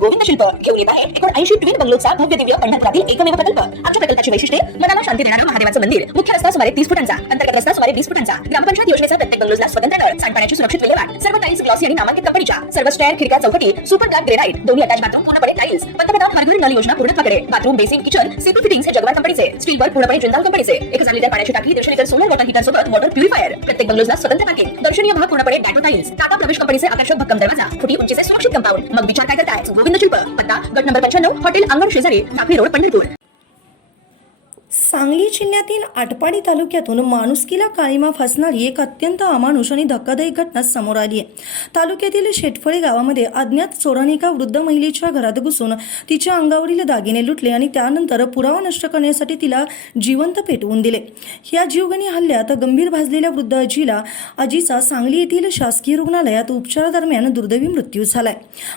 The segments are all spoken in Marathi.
गोविंद शिल्प घेऊन येत आहे 80 ट्विन बंगलोचा भव्य दिव्य पंढरपुरातील एकमेव प्रकल्प। आमच्या प्रकल्पाची वैशिष्ट्ये मनाला शांती देणारं महादेवाचं मंदिर, मुख्य रस्ता सुमारे 30 फुटांचा, अंतर्गत रस्ता सुमारे 20 फुटांचा, ग्रामपंचायत योजनेचा प्रत्येक बंगलोजला स्वतंत्र नळ, सांडपाण्याची सुरक्षित विल्हेवाट, सर्व टाइल्स ग्लॉसी आणि नामांकित कंपनीच्या, सर्व स्टेअर, खिडक्या, चौकटी सुपर गार्ड ग्रेनाइट, दोन्ही अटॅच बाथरूम पूर्णपणे टाइल्स, पंतप्रधान हर घर नल योजना पूर्णत्वाकडे, bathroom, basin, kitchen, CP fittings हे जगवार कंपनीचे, स्टील वर्क पूर्णपणे जिंदाल कंपनीचे, 1000 लिटर पाण्याची टाकी, 150 लिटर सोलर वॉटर हीटर सोबत वॉटर प्युरिफायर, प्रत्येक बंगलोजला स्वतंत्र पार्किंग, दर्शनीय भाग पूर्णपणे डॅटो टाइल्स, टाटा प्रवेश कंपनीचे आकर्षक भक्कम दरवाजा, फुटी उंचीचे सुरक्षित कंपाऊंड। मग विचार काय करताय? गोविंद शिल्प, पत्ता गट नंबर 95, हॉटेल अंगण शेजारी, साखळी रोड, पंढरपूर। सांगली जिल्ह्यातील आटपाडी तालुक्यातून माणुसकीला काळीमा फासणारी एक अत्यंत अमानुष आणि धक्कादायक घटना समोर आली आहे। तालुक्यातील शेटफळे गावामध्ये अज्ञात चोरांनी एका वृद्ध महिलेच्या घरात घुसून तिच्या अंगावरील दागिने लुटले आणि त्यानंतर पुरावा नष्ट करण्यासाठी तिला जिवंत पेटवून दिले। या जीवघेणी हल्ल्यात गंभीर भाजलेल्या वृद्ध आजीचा सांगली येथील शासकीय रुग्णालयात उपचारादरम्यान दुर्दैवी मृत्यू झालाय।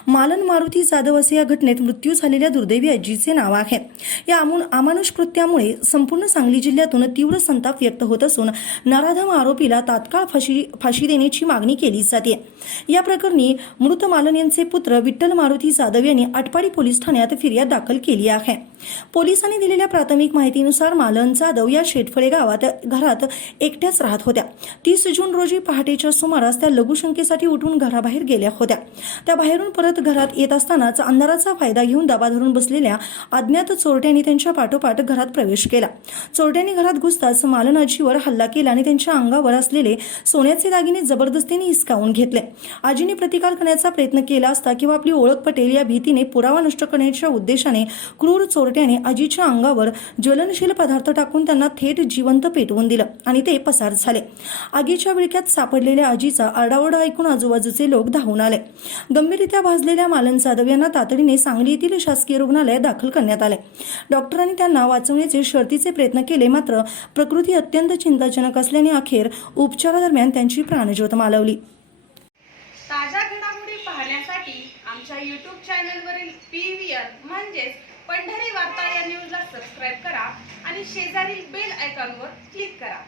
मालन मारुती जाधव असे या घटनेत मृत्यू झालेल्या दुर्दैवी आजीचे नाव आहे। या अमानुष कृत्यामुळे संपूर्ण सांगली जिल्ह्यातून तीव्र संताप व्यक्त होत असून नराधम आरोपीला तात्काळ फाशी देण्याची मागणी केली जाते। या प्रकरणी मृत मालन यांचे पुत्र विठ्ठल मारुती जाधव यांनी आटपाडी पोलीस ठाण्यात फिर्याद दाखल केली आहे। पोलिसांनी दिलेल्या प्राथमिक माहितीनुसार मालन जाधव या शेटफळे गावात घरात एकट्याच राहत होत्या। 30 जून रोजी पहाटेच्या सुमारास त्या लघुशंकेसाठी उठून घराबाहेर गेल्या होत्या। त्या बाहेरून परत घरात येत असतानाच अंधाराचा फायदा घेऊन दबा धरून बसलेल्या अज्ञात चोरट्यांनी त्यांच्या पाठोपाठ घरात प्रवेश केला। चोरट्यांनी घरात घुसताच मालन आजीवर हल्ला केला आणि त्यांच्या अंगावर असलेले सोन्याचे दागिने जबरदस्तीने हिसकावून घेतले। आजीने प्रतिकार करण्याचा प्रयत्न केला असता किंवा आपली ओळख पटेल या भीतीने पुरावा नष्ट करण्याच्या उद्देशाने क्रूर चोरट्याने आजीच्या अंगावर ज्वलनशील पदार्थ टाकून त्यांना थेट जिवंत पेटवून दिलं आणि ते पसार झाले। आगीच्या विळख्यात सापडलेल्या आजीचा आरडाओरडा ऐकून आजूबाजूचे लोक धावून आले। गंभीररित्या भाजलेल्या मालन जाधव यांना तातडीने सांगली येथील शासकीय रुग्णालयात दाखल करण्यात आले। डॉक्टरांनी त्यांना वाचवण्याचे शर्थीचे प्रयत्न केले, मात्र प्रकृती अत्यंत चिंताजनक असल्याने अखेर उपचारादरम्यान त्यांची प्राणज्योत मालवली। ताज्या घडामोडी पाहण्यासाठी आमच्या YouTube चॅनलवरील PVR म्हणजेच पंढरी वार्ता या न्यूजला सबस्क्राइब करा आणि शेजारील बेल आयकॉनवर क्लिक करा।